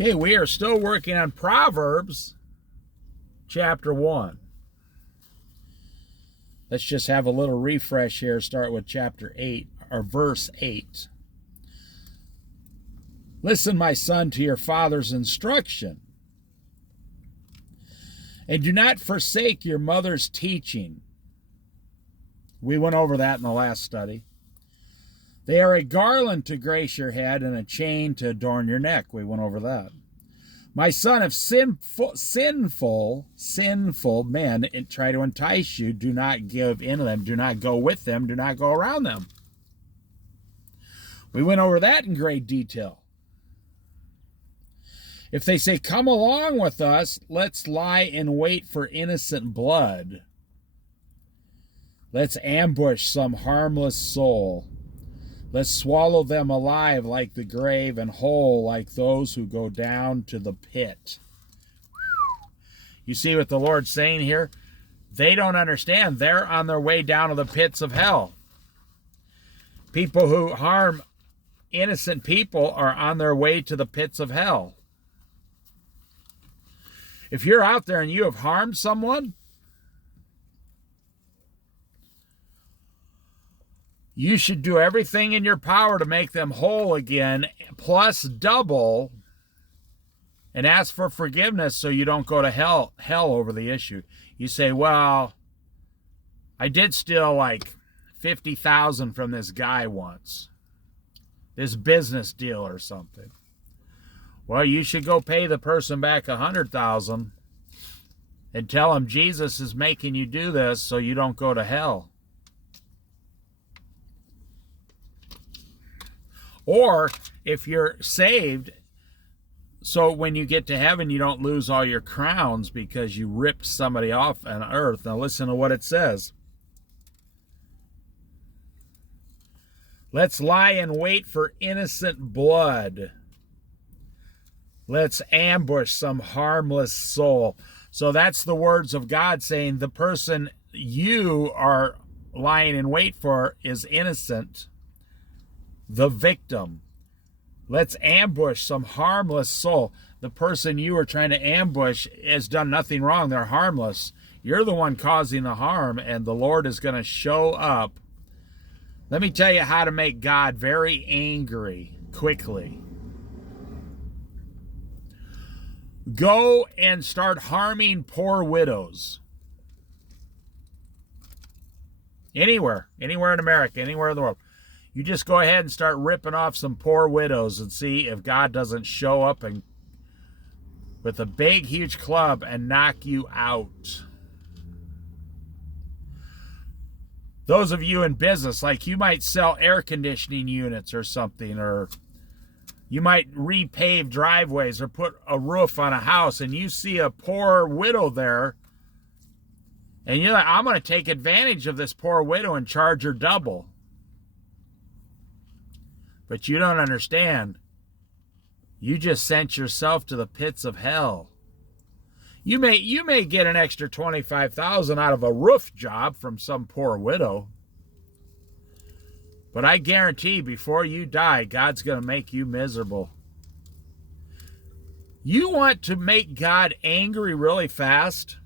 Okay, we are still working on Proverbs chapter 1. Let's just have a little refresh here. Start with chapter 8, or verse 8. Listen, my son, to your father's instruction, and do not forsake your mother's teaching. We went over that in the last study. They are a garland to grace your head and a chain to adorn your neck. We went over that. My son, if sinful men try to entice you, do not give in to them. Do not go with them. Do not go around them. We went over that in great detail. If they say, come along with us, let's lie in wait for innocent blood. Let's ambush some harmless soul. Let's swallow them alive like the grave and whole like those who go down to the pit. You see what the Lord's saying here? They don't understand. They're on their way down to the pits of hell. People who harm innocent people are on their way to the pits of hell. If you're out there and you have harmed someone, you should do everything in your power to make them whole again, plus double, and ask for forgiveness so you don't go to hell over the issue. You say, well, I did steal like $50,000 from this guy once, this business deal or something. Well, you should go pay the person back $100,000 and tell him Jesus is making you do this so you don't go to hell. Or if you're saved, so when you get to heaven, you don't lose all your crowns because you ripped somebody off on earth. Now listen to what it says. Let's lie in wait for innocent blood. Let's ambush some harmless soul. So that's the words of God saying the person you are lying in wait for is innocent. The victim. Let's ambush some harmless soul. The person you are trying to ambush has done nothing wrong. They're harmless. You're the one causing the harm, and the Lord is going to show up. Let me tell you how to make God very angry quickly. Go and start harming poor widows. Anywhere in America, anywhere in the world. You just go ahead and start ripping off some poor widows and see if God doesn't show up and with a big, huge club and knock you out. Those of you in business, like you might sell air conditioning units or something, or you might repave driveways or put a roof on a house, and you see a poor widow there, and you're like, I'm going to take advantage of this poor widow and charge her double. But you don't understand. You just sent yourself to the pits of hell. You may get an extra $25,000 out of a roof job from some poor widow. But I guarantee before you die, God's going to make you miserable. You want to make God angry really fast?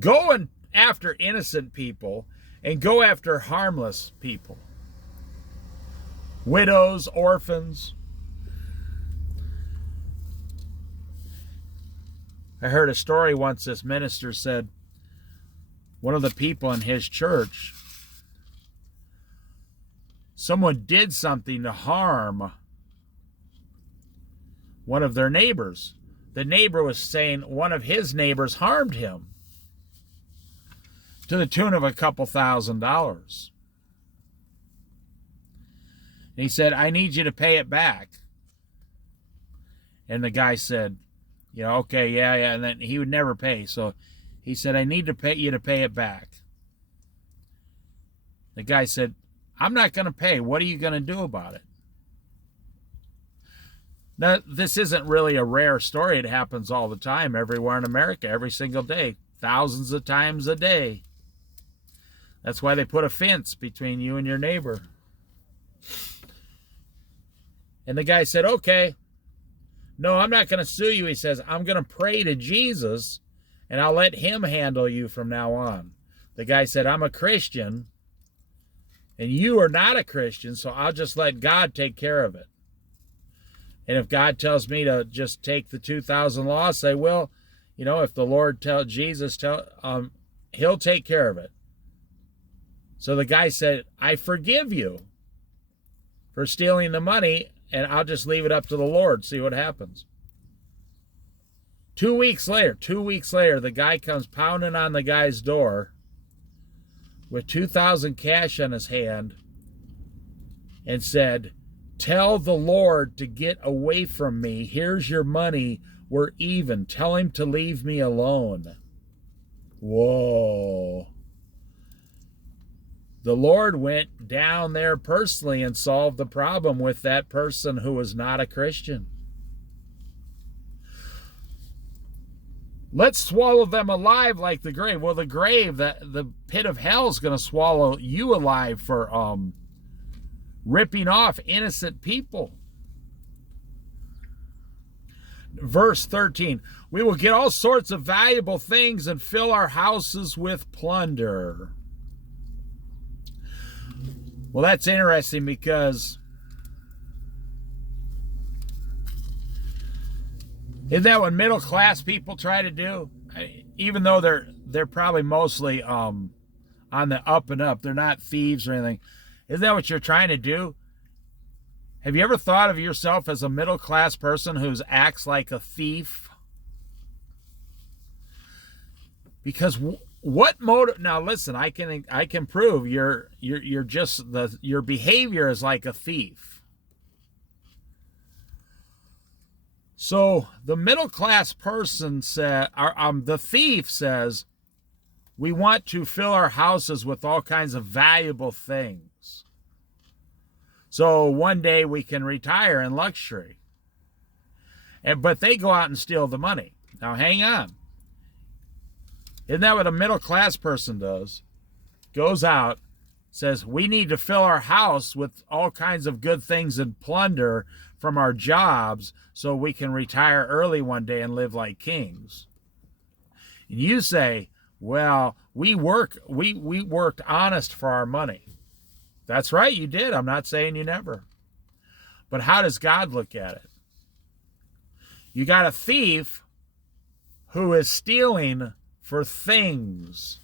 Go after innocent people and go after harmless people. Widows, orphans. I heard a story once. This minister said one of the people in his church, someone did something to harm one of their neighbors. The neighbor was saying one of his neighbors harmed him to the tune of a couple $1,000s. And he said, I need you to pay it back. And the guy said, okay, yeah. And then he would never pay. So he said, I need to pay you to pay it back. The guy said, I'm not going to pay. What are you going to do about it? Now, this isn't really a rare story. It happens all the time, everywhere in America, every single day, thousands of times a day. That's why they put a fence between you and your neighbor. And the guy said, okay. No, I'm not going to sue you. He says, I'm going to pray to Jesus, and I'll let him handle you from now on. The guy said, I'm a Christian, and you are not a Christian, so I'll just let God take care of it. And if God tells me to just take the 2,000 loss, say, well, you know, if the Lord he'll take care of it. So the guy said, I forgive you for stealing the money, and I'll just leave it up to the Lord, see what happens. 2 weeks later, the guy comes pounding on the guy's door with 2,000 cash on his hand and said, tell the Lord to get away from me. Here's your money. We're even. Tell him to leave me alone. Whoa. The Lord went down there personally and solved the problem with that person who was not a Christian. Let's swallow them alive like the grave. Well, the grave, the pit of hell is going to swallow you alive for ripping off innocent people. Verse 13, we will get all sorts of valuable things and fill our houses with plunder. Well, that's interesting because isn't that what middle class people try to do? Even though they're probably mostly on the up and up, they're not thieves or anything. Isn't that what you're trying to do? Have you ever thought of yourself as a middle class person who acts like a thief? Because what motive? Now listen, I can prove you're just your behavior is like a thief. So the middle class person the thief says, we want to fill our houses with all kinds of valuable things. So one day we can retire in luxury. But they go out and steal the money. Now hang on. Isn't that what a middle class person does? Goes out, says, we need to fill our house with all kinds of good things and plunder from our jobs so we can retire early one day and live like kings. And you say, well, we worked honest for our money. That's right, you did. I'm not saying you never. But how does God look at it? You got a thief who is stealing for things.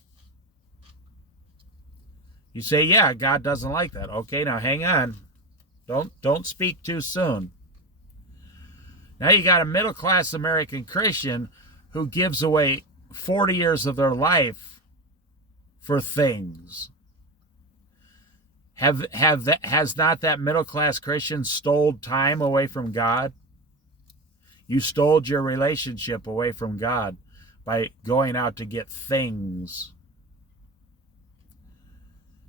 You say, yeah, God doesn't like that. Okay, now hang on. Don't speak too soon. Now you got a middle-class American Christian who gives away 40 years of their life for things. Has not that middle-class Christian stole time away from God? You stole your relationship away from God by going out to get things.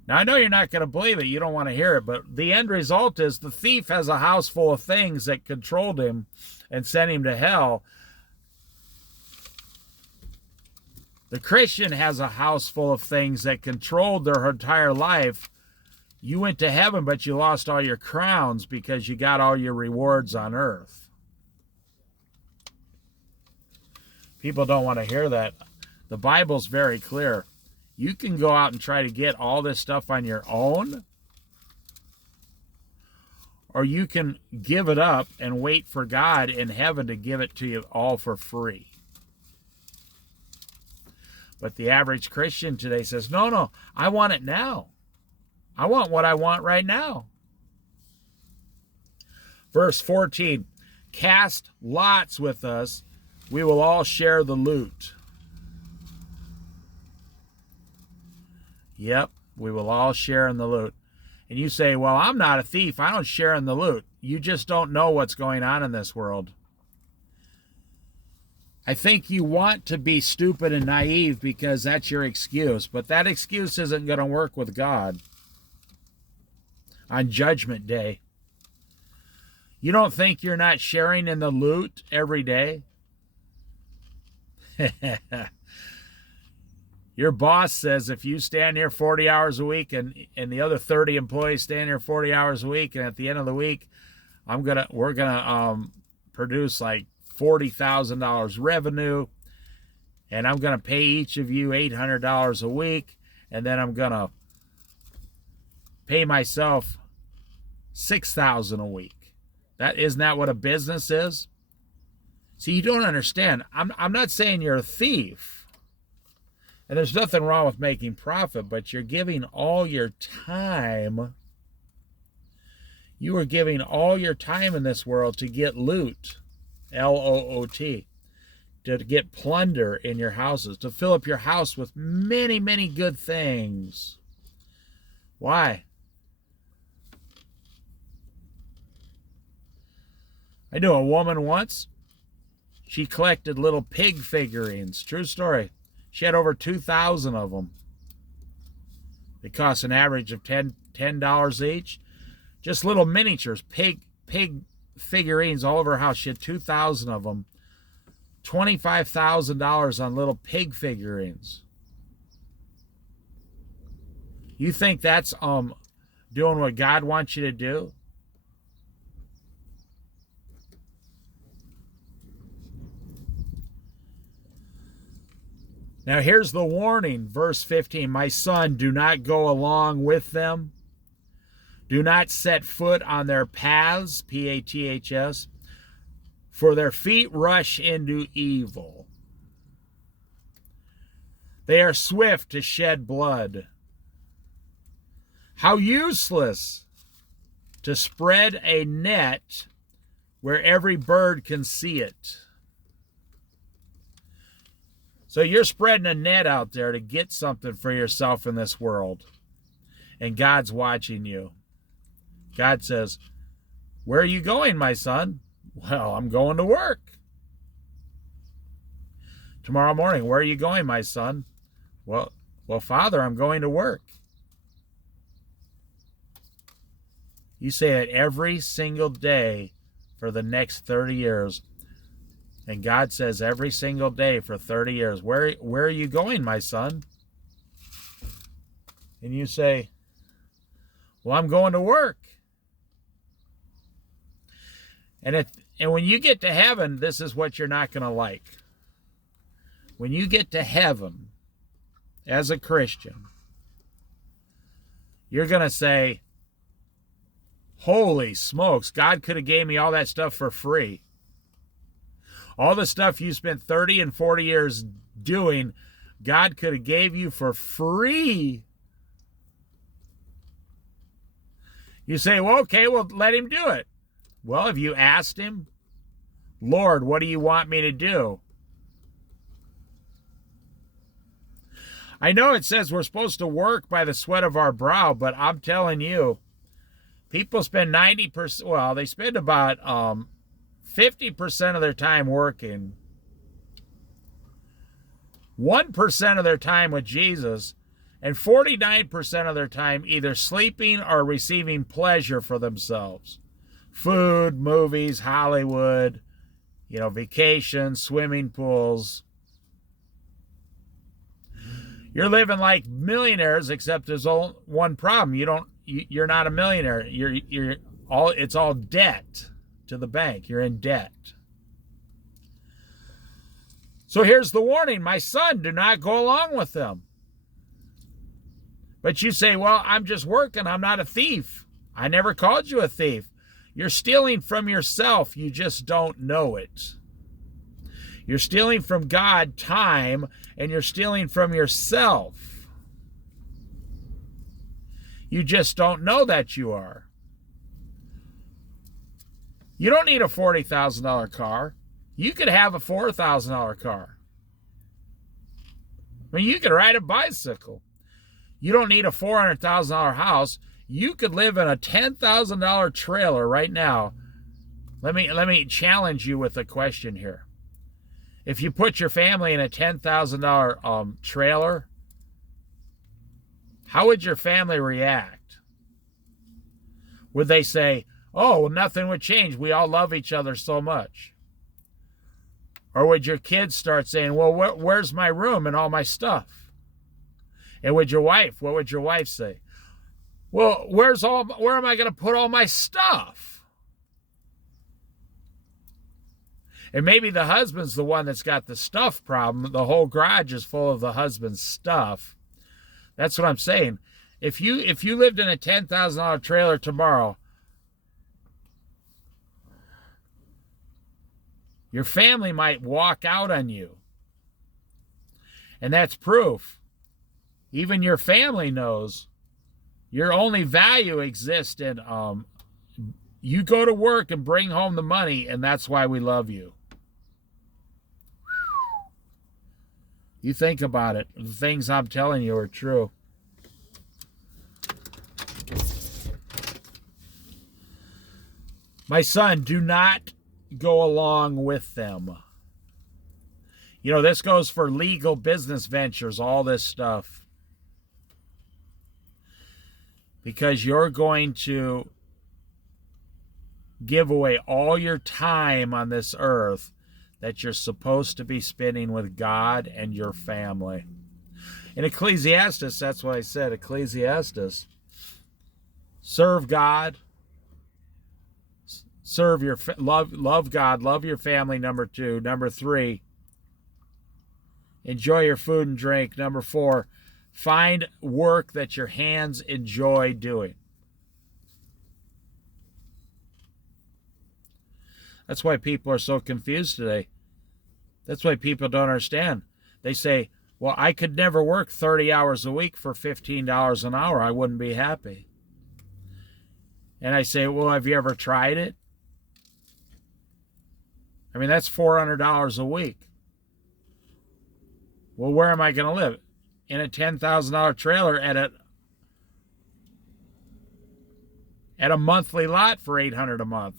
Now, I know you're not going to believe it. You don't want to hear it. But the end result is the thief has a house full of things that controlled him and sent him to hell. The Christian has a house full of things that controlled their entire life. You went to heaven, but you lost all your crowns because you got all your rewards on earth. People don't want to hear that. The Bible's very clear. You can go out and try to get all this stuff on your own, or you can give it up and wait for God in heaven to give it to you all for free. But the average Christian today says, no, I want it now. I want what I want right now. Verse 14, cast lots with us, we will all share the loot. Yep, we will all share in the loot. And you say, well, I'm not a thief. I don't share in the loot. You just don't know what's going on in this world. I think you want to be stupid and naive because that's your excuse. But that excuse isn't going to work with God on Judgment Day. You don't think you're not sharing in the loot every day? Your boss says if you stand here 40 hours a week and the other 30 employees stand here 40 hours a week, and at the end of the week, we're gonna produce like $40,000 revenue, and I'm gonna pay each of you $800 a week, and then I'm gonna pay myself $6,000 a week. Isn't that what a business is? See, you don't understand. I'm not saying you're a thief. And there's nothing wrong with making profit, but you're giving all your time. You are giving all your time in this world to get loot, L-O-O-T, to get plunder in your houses, to fill up your house with many, many good things. Why? I knew a woman once. She collected little pig figurines. True story. She had over 2,000 of them. They cost an average of $10 each. Just little miniatures, pig figurines all over her house. She had 2,000 of them. $25,000 on little pig figurines. You think that's doing what God wants you to do? Now here's the warning, verse 15. My son, do not go along with them. Do not set foot on their paths, P-A-T-H-S, for their feet rush into evil. They are swift to shed blood. How useless to spread a net where every bird can see it. So you're spreading a net out there to get something for yourself in this world. And God's watching you. God says, where are you going, my son? Well, I'm going to work. Tomorrow morning, where are you going, my son? Well, Father, I'm going to work. You say it every single day for the next 30 years. And God says every single day for 30 years, where are you going, my son? And you say, well, I'm going to work. And when you get to heaven, this is what you're not going to like. When you get to heaven as a Christian, you're going to say, holy smokes, God could have gave me all that stuff for free. All the stuff you spent 30 and 40 years doing, God could have gave you for free. You say, well, okay, well, let him do it. Well, have you asked him, Lord, what do you want me to do? I know it says we're supposed to work by the sweat of our brow, but I'm telling you, people spend 90%, well, they spend about 50% of their time working, 1% of their time with Jesus, and 49% of their time either sleeping or receiving pleasure for themselves. Food, movies, Hollywood, vacations, swimming pools. You're living like millionaires, except there's one problem. You're not a millionaire. It's all debt to the bank. You're in debt. So here's the warning. My son, do not go along with them. But you say, well, I'm just working. I'm not a thief. I never called you a thief. You're stealing from yourself. You just don't know it. You're stealing from God time, and you're stealing from yourself. You just don't know that you are. You don't need a $40,000 car. You could have a $4,000 car. I mean, you could ride a bicycle. You don't need a $400,000 house. You could live in a $10,000 trailer right now. Let me challenge you with a question here. If you put your family in a $10,000 trailer, how would your family react? Would they say, oh, well, nothing would change. We all love each other so much? Or would your kids start saying, well, where's my room and all my stuff? And what would your wife say? Well, where am I going to put all my stuff? And maybe the husband's the one that's got the stuff problem. The whole garage is full of the husband's stuff. That's what I'm saying. If you lived in a $10,000 trailer tomorrow, your family might walk out on you. And that's proof. Even your family knows your only value exists in you go to work and bring home the money, and that's why we love you. You think about it. The things I'm telling you are true. My son, do not go along with them. You know, this goes for legal business ventures, all this stuff. Because you're going to give away all your time on this earth that you're supposed to be spending with God and your family. In Ecclesiastes, that's what I said, Ecclesiastes. Serve God. Love God, love your family, number 2. Number 3, enjoy your food and drink. Number 4, find work that your hands enjoy doing. That's why people are so confused today. That's why people don't understand. They say, well, I could never work 30 hours a week for $15 an hour. I wouldn't be happy. And I say, well, have you ever tried it? I mean, that's $400 a week. Well, where am I going to live? In a $10,000 trailer at a monthly lot for $800 a month.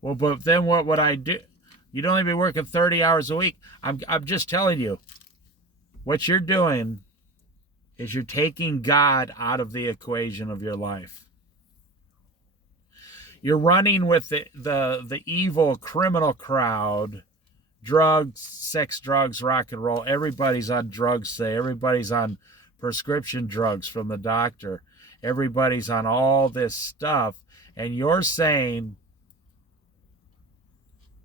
Well, but then what would I do? You'd only be working 30 hours a week. I'm just telling you, what you're doing is you're taking God out of the equation of your life. You're running with the evil criminal crowd. Drugs, sex, drugs, rock and roll. Everybody's on drugs today. Everybody's on prescription drugs from the doctor. Everybody's on all this stuff. And you're saying,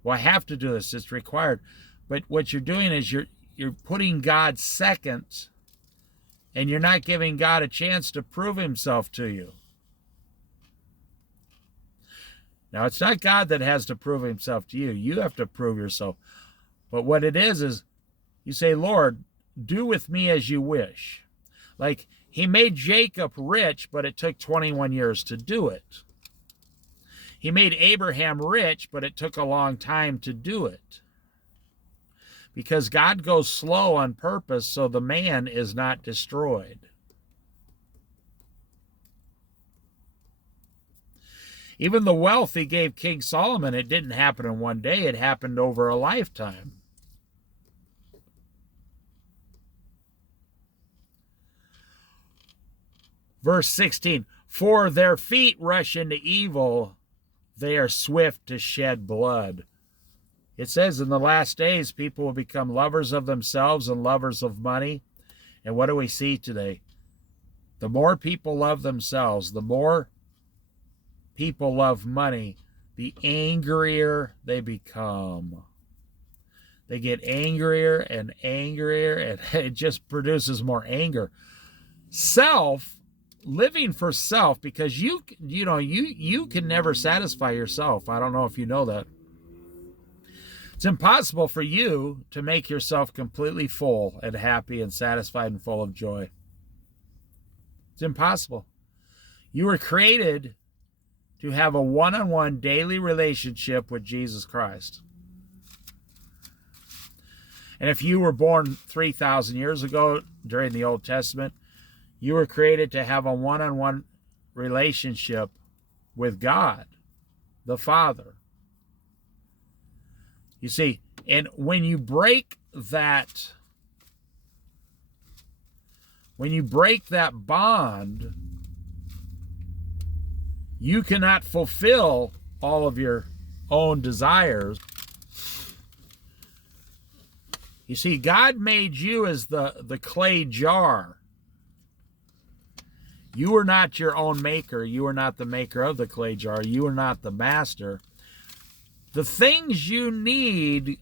well, I have to do this. It's required. But what you're doing is you're putting God second, and you're not giving God a chance to prove himself to you. Now, it's not God that has to prove himself to you. You have to prove yourself. But what it is you say, Lord, do with me as you wish. Like, he made Jacob rich, but it took 21 years to do it. He made Abraham rich, but it took a long time to do it. Because God goes slow on purpose so the man is not destroyed. Even the wealth he gave King Solomon, it didn't happen in one day. It happened over a lifetime. Verse 16, for their feet rush into evil, they are swift to shed blood. It says in the last days, people will become lovers of themselves and lovers of money. And what do we see today? The more people love themselves, the more people love money, the angrier they become. They get angrier and angrier, and it just produces more anger. Living for self, because you can never satisfy yourself. I don't know if you know that. It's impossible for you to make yourself completely full and happy and satisfied and full of joy. It's impossible. You were created to have a one-on-one daily relationship with Jesus Christ. And if you were born 3,000 years ago during the Old Testament, you were created to have a one-on-one relationship with God, the Father. You see, and when you break that bond, you cannot fulfill all of your own desires. You see, God made you as the clay jar. You are not your own maker. You are not the maker of the clay jar. You are not the master. The things you need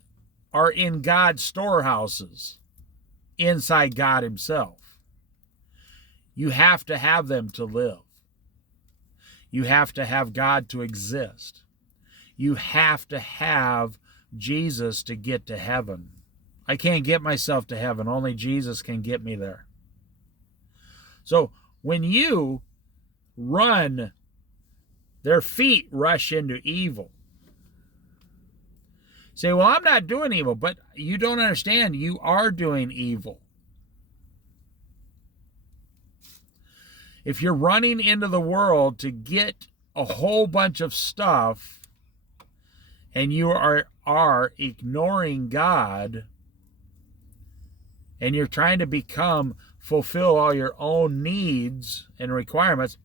are in God's storehouses, inside God himself. You have to have them to live. You have to have God to exist. You have to have Jesus to get to heaven. I can't get myself to heaven. Only Jesus can get me there. So when you run, their feet rush into evil. Say, well, I'm not doing evil, but you don't understand. You are doing evil. If you're running into the world to get a whole bunch of stuff and you are ignoring God and you're trying to fulfill all your own needs and requirements,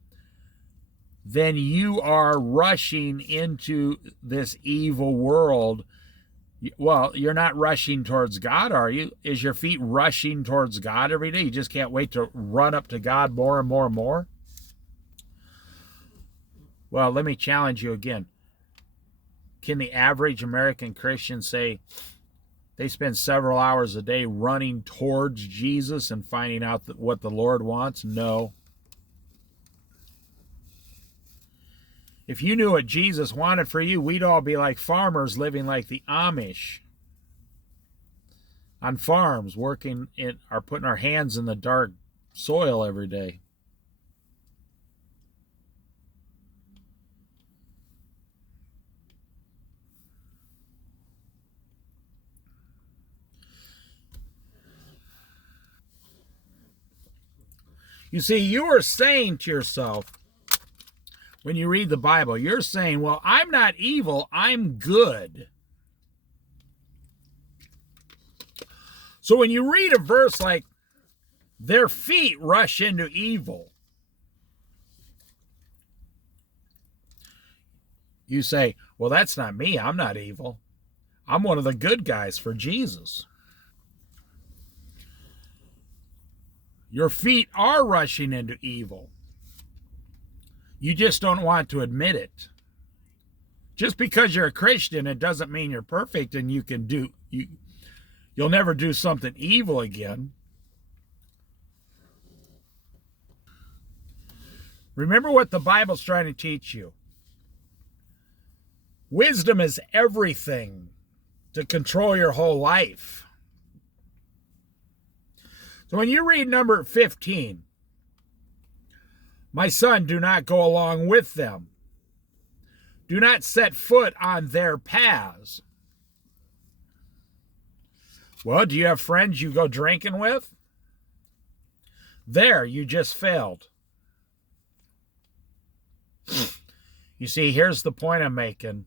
then you are rushing into this evil world. Well, you're not rushing towards God, are you? Is your feet rushing towards God every day? You just can't wait to run up to God more and more and more? Well, let me challenge you again. Can the average American Christian say they spend several hours a day running towards Jesus and finding out what the Lord wants? No. If you knew what Jesus wanted for you, we'd all be like farmers living like the Amish on farms, working putting our hands in the dark soil every day. You see, you are saying to yourself, when you read the Bible, you're saying, well, I'm not evil, I'm good. So when you read a verse like, their feet rush into evil, you say, well, that's not me, I'm not evil. I'm one of the good guys for Jesus. Your feet are rushing into evil. You just don't want to admit it. Just because you're a Christian, it doesn't mean you're perfect and you'll never do something evil again. Remember what the Bible's trying to teach you. Wisdom is everything to control your whole life. So when you read number 15, my son, do not go along with them. Do not set foot on their paths. Well, do you have friends you go drinking with? There, you just failed. You see, here's the point I'm making.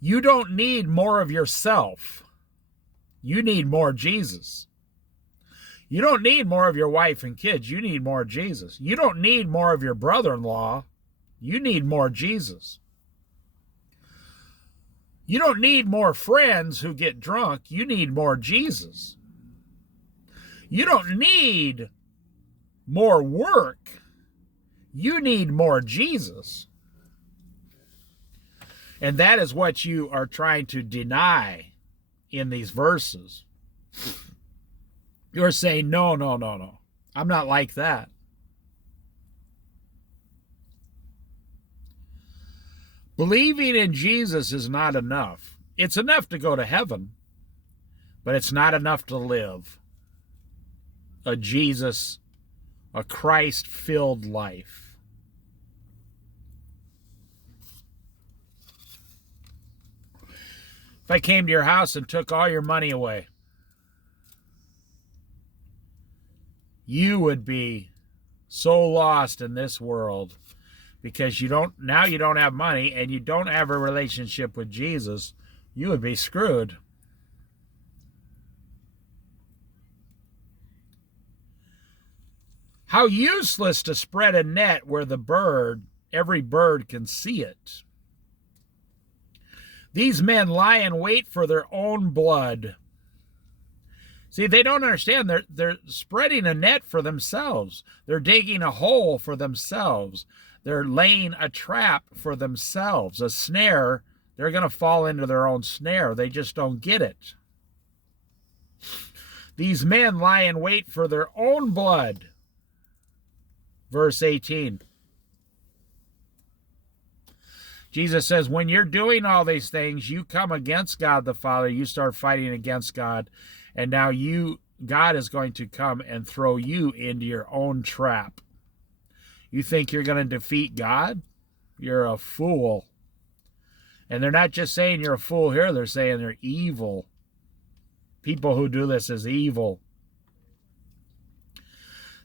You don't need more of yourself. You need more Jesus. You don't need more of your wife and kids. You need more Jesus. You don't need more of your brother-in-law. You need more Jesus. You don't need more friends who get drunk. You need more Jesus. You don't need more work. You need more Jesus. And that is what you are trying to deny in these verses. You're saying, no. I'm not like that. Believing in Jesus is not enough. It's enough to go to heaven, but it's not enough to live a Christ-filled life. If I came to your house and took all your money away, you would be so lost in this world because you don't have money and you don't have a relationship with Jesus. You would be screwed. How useless to spread a net where every bird can see it. These men lie in wait for their own blood. See, they don't understand. They're spreading a net for themselves. They're digging a hole for themselves. They're laying a trap for themselves, a snare. They're going to fall into their own snare. They just don't get it. These men lie in wait for their own blood. Verse 18. Jesus says, when you're doing all these things, you come against God the Father. You start fighting against God. And now God is going to come and throw you into your own trap. You think you're going to defeat God? You're a fool. And they're not just saying you're a fool here. They're saying they're evil. People who do this is evil.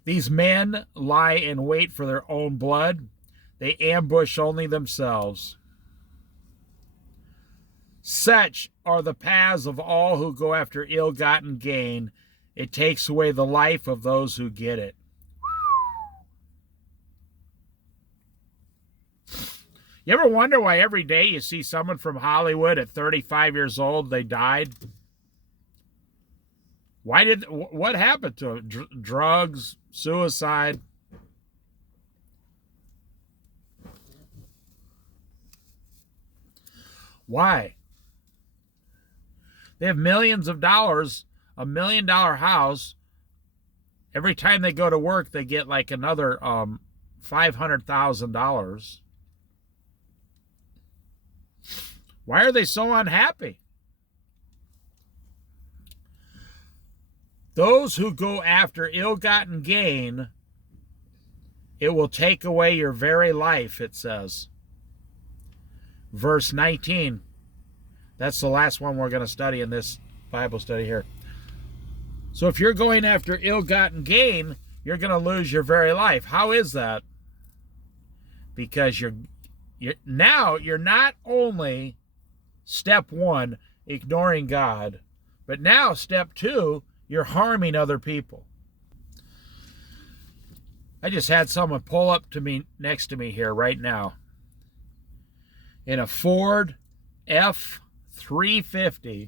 These men lie in wait for their own blood. They ambush only themselves. Such are the paths of all who go after ill-gotten gain. It takes away the life of those who get it. You ever wonder why every day you see someone from Hollywood at 35 years old, they died? What happened to them? Drugs, suicide? Why? They have millions of dollars, $1 million house. Every time they go to work, they get like another $500,000. Why are they so unhappy? Those who go after ill-gotten gain, it will take away your very life, it says. Verse 19. That's the last one we're going to study in this Bible study here. So if you're going after ill-gotten gain, you're going to lose your very life. How is that? Because you're not only, step one, ignoring God, but now step two, you're harming other people. I just had someone pull up to me next to me here right now in a Ford F-350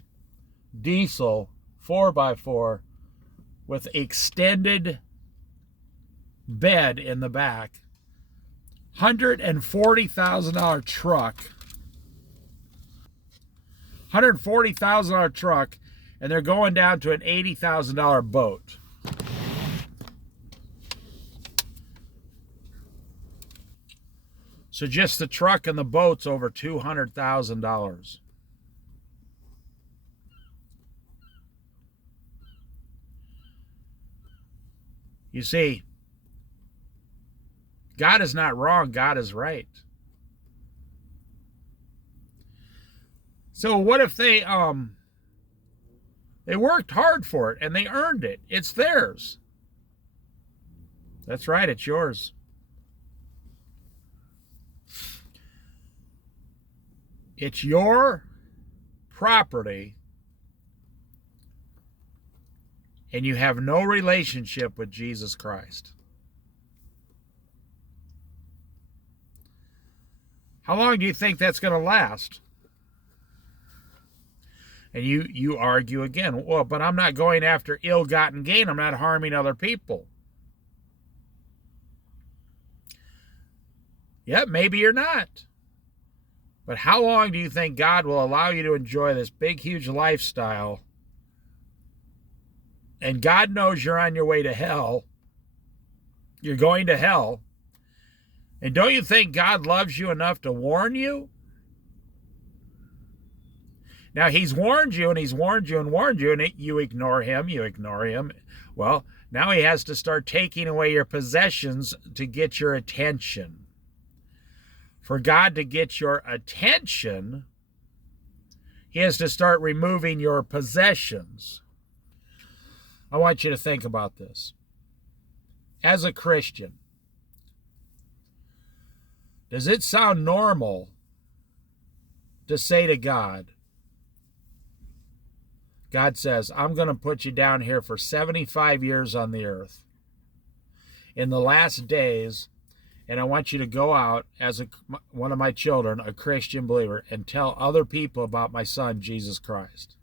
diesel 4x4 with extended bed in the back. $140,000 truck. $140,000 truck, and they're going down to an $80,000 boat. So just the truck and the boat's over $200,000. You see, God is not wrong, God is right. So what if they worked hard for it and they earned it? It's theirs. That's right, it's yours. It's your property, and you have no relationship with Jesus Christ. How long do you think that's going to last? And you argue again, well, but I'm not going after ill-gotten gain. I'm not harming other people. Yep, maybe you're not. But how long do you think God will allow you to enjoy this big, huge lifestyle? And God knows you're on your way to hell. You're going to hell. And don't you think God loves you enough to warn you? Now, he's warned you, and he's warned you and warned you, and you ignore him, Well, now he has to start taking away your possessions to get your attention. For God to get your attention, he has to start removing your possessions. I want you to think about this. As a Christian, does it sound normal to say to God, God says, I'm going to put you down here for 75 years on the earth. In the last days, and I want you to go out as one of my children, a Christian believer, and tell other people about my son, Jesus Christ.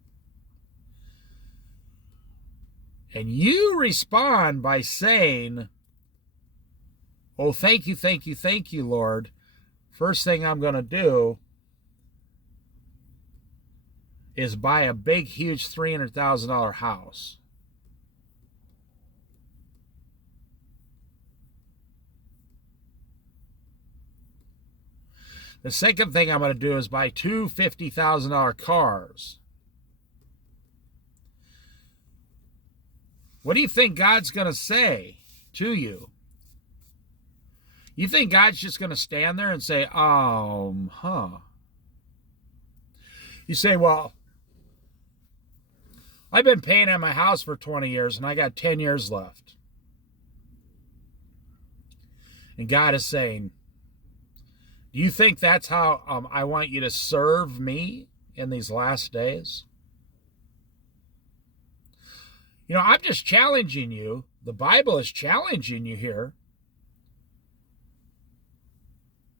And you respond by saying, oh, thank you, Lord. First thing I'm going to do is buy a big, huge $300,000 house. The second thing I'm going to do is buy two $50,000 cars. What do you think God's going to say to you? You think God's just going to stand there and say, You say, well, I've been paying on my house for 20 years and I got 10 years left. And God is saying, do you think that's how I want you to serve me in these last days? You know, I'm just challenging you. The Bible is challenging you here.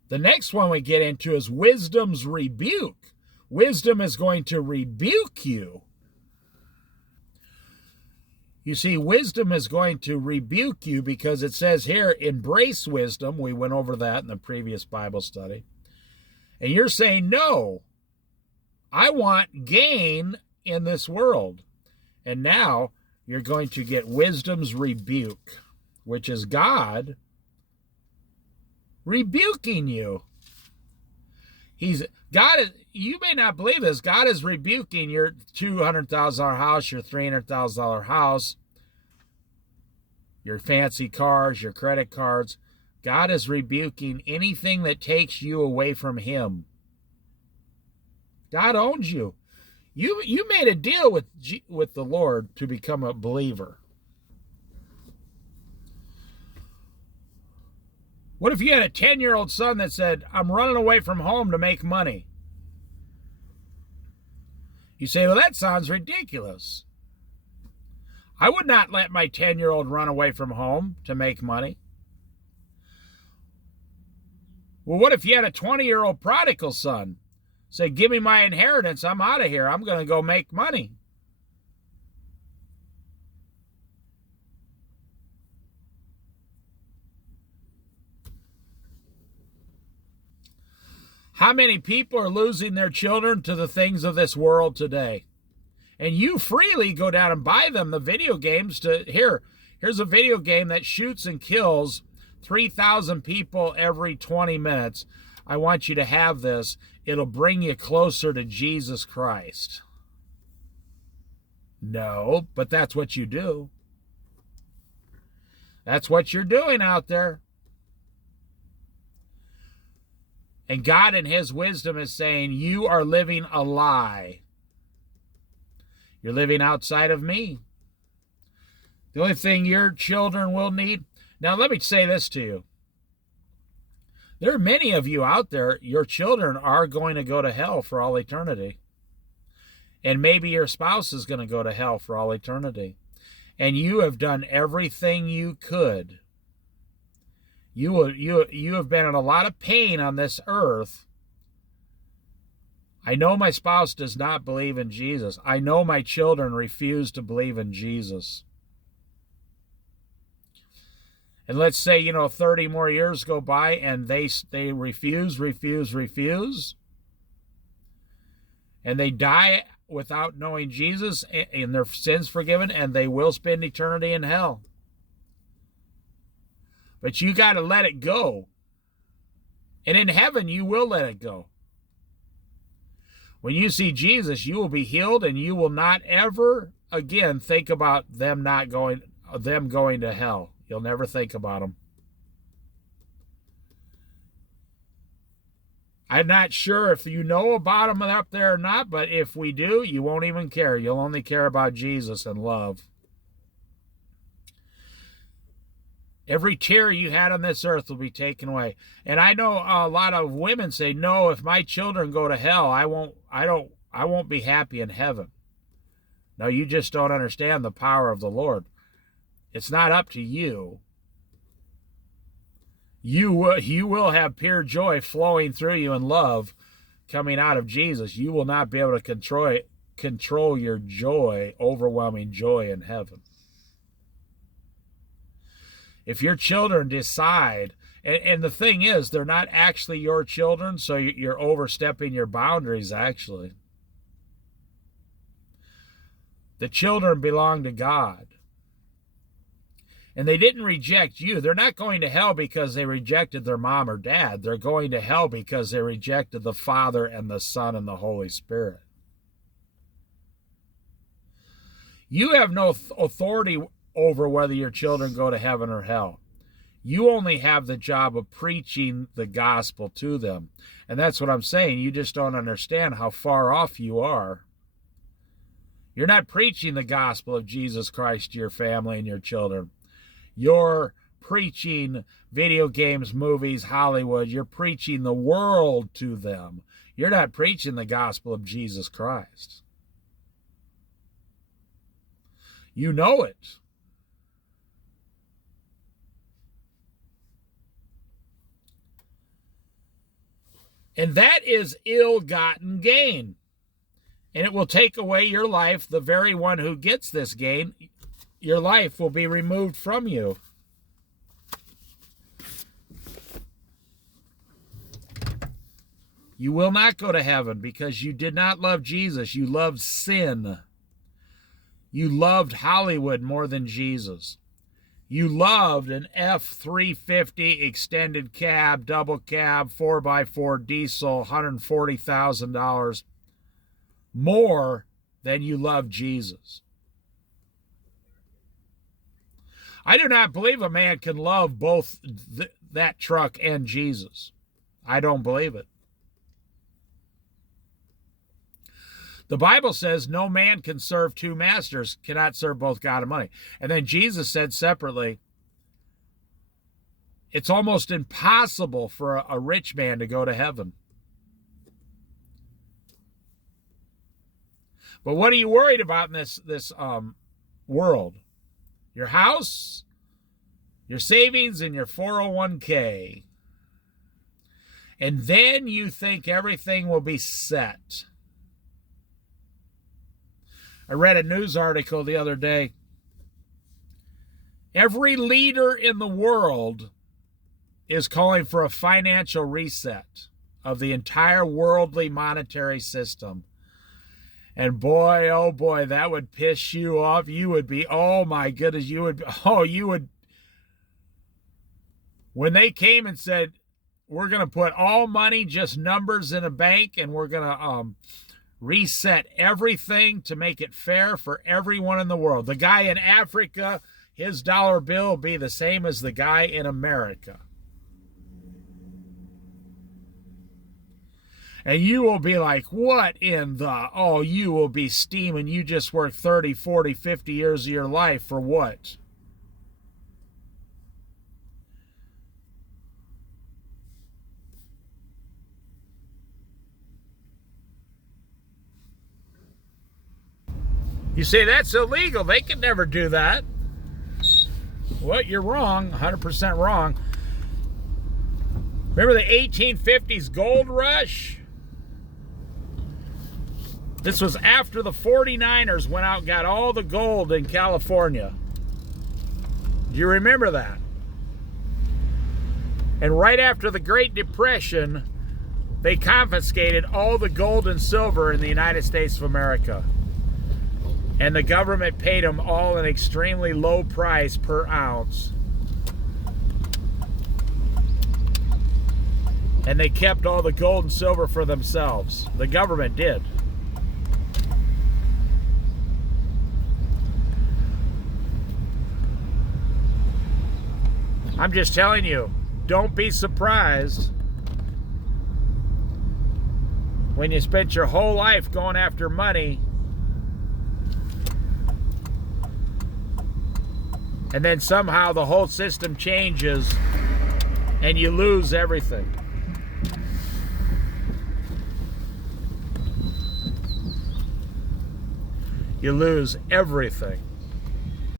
The next one we get into is wisdom's rebuke. Wisdom is going to rebuke you. You see, wisdom is going to rebuke you because it says here, embrace wisdom. We went over that in the previous Bible study. And you're saying, no, I want gain in this world. And now you're going to get wisdom's rebuke, which is God rebuking you. You may not believe this. God is rebuking your $200,000 house, your $300,000 house, your fancy cars, your credit cards. God is rebuking anything that takes you away from Him. God owns you. You made a deal with the Lord to become a believer. What if you had a 10-year-old son that said, I'm running away from home to make money? You say, well, that sounds ridiculous. I would not let my 10-year-old run away from home to make money. Well, what if you had a 20-year-old prodigal son say, give me my inheritance, I'm out of here, I'm going to go make money? How many people are losing their children to the things of this world today? And you freely go down and buy them the video games here's a video game that shoots and kills 3,000 people every 20 minutes. I want you to have this. It'll bring you closer to Jesus Christ. No, but that's what you do. That's what you're doing out there. And God in His wisdom is saying, you are living a lie. You're living outside of me. The only thing your children will need. Now, let me say this to you. There are many of you out there, your children are going to go to hell for all eternity. And maybe your spouse is going to go to hell for all eternity. And you have done everything you could. You have been in a lot of pain on this earth. I know my spouse does not believe in Jesus. I know my children refuse to believe in Jesus. And let's say, 30 more years go by and they refuse. And they die without knowing Jesus and their sins forgiven, and they will spend eternity in hell. But you got to let it go. And in heaven, you will let it go. When you see Jesus, you will be healed, and you will not ever again think about them going to hell. You'll never think about them. I'm not sure if you know about them up there or not, but if we do, you won't even care. You'll only care about Jesus and love. Every tear you had on this earth will be taken away. And I know a lot of women say, no, if my children go to hell, I won't be happy in heaven. No, you just don't understand the power of the Lord. It's not up to you. You will have pure joy flowing through you and love coming out of Jesus. You will not be able to control your joy, overwhelming joy in heaven. If your children decide, and the thing is, they're not actually your children, so you're overstepping your boundaries, actually. The children belong to God. And they didn't reject you. They're not going to hell because they rejected their mom or dad. They're going to hell because they rejected the Father and the Son and the Holy Spirit. You have no authority over whether your children go to heaven or hell. You only have the job of preaching the gospel to them. And that's what I'm saying. You just don't understand how far off you are. You're not preaching the gospel of Jesus Christ to your family and your children. You're preaching video games, movies, Hollywood. You're preaching the world to them. You're not preaching the gospel of Jesus Christ. You know it. And that is ill-gotten gain. And it will take away your life. The very one who gets this gain, your life will be removed from you. You will not go to heaven because you did not love Jesus. You loved sin. You loved Hollywood more than Jesus. You loved an F-350 extended cab, double cab, 4x4 diesel, $140,000 more than you loved Jesus. I do not believe a man can love both that truck and Jesus. I don't believe it. The Bible says no man can serve two masters, cannot serve both God and money. And then Jesus said separately, it's almost impossible for a rich man to go to heaven. But what are you worried about in this world? Your house, your savings, and your 401k. And then you think everything will be set. I read a news article the other day. Every leader in the world is calling for a financial reset of the entire worldly monetary system. And boy, oh boy, that would piss you off. You would be, oh my goodness, you would. When they came and said, we're going to put all money, just numbers in a bank, and we're going to reset everything to make it fair for everyone in the world. The guy in Africa, his dollar bill will be the same as the guy in America. And you will be like, what in the, you will be steaming. You just worked 30, 40, 50 years of your life for what? You say that's illegal. They could never do that. Well, you're wrong, 100% wrong. Remember the 1850s gold rush? This was after the 49ers went out and got all the gold in California. Do you remember that? And right after the Great Depression, they confiscated all the gold and silver in the United States of America. And the government paid them all an extremely low price per ounce. And they kept all the gold and silver for themselves. The government did. I'm just telling you, don't be surprised when you spent your whole life going after money and then somehow the whole system changes and you lose everything. You lose everything.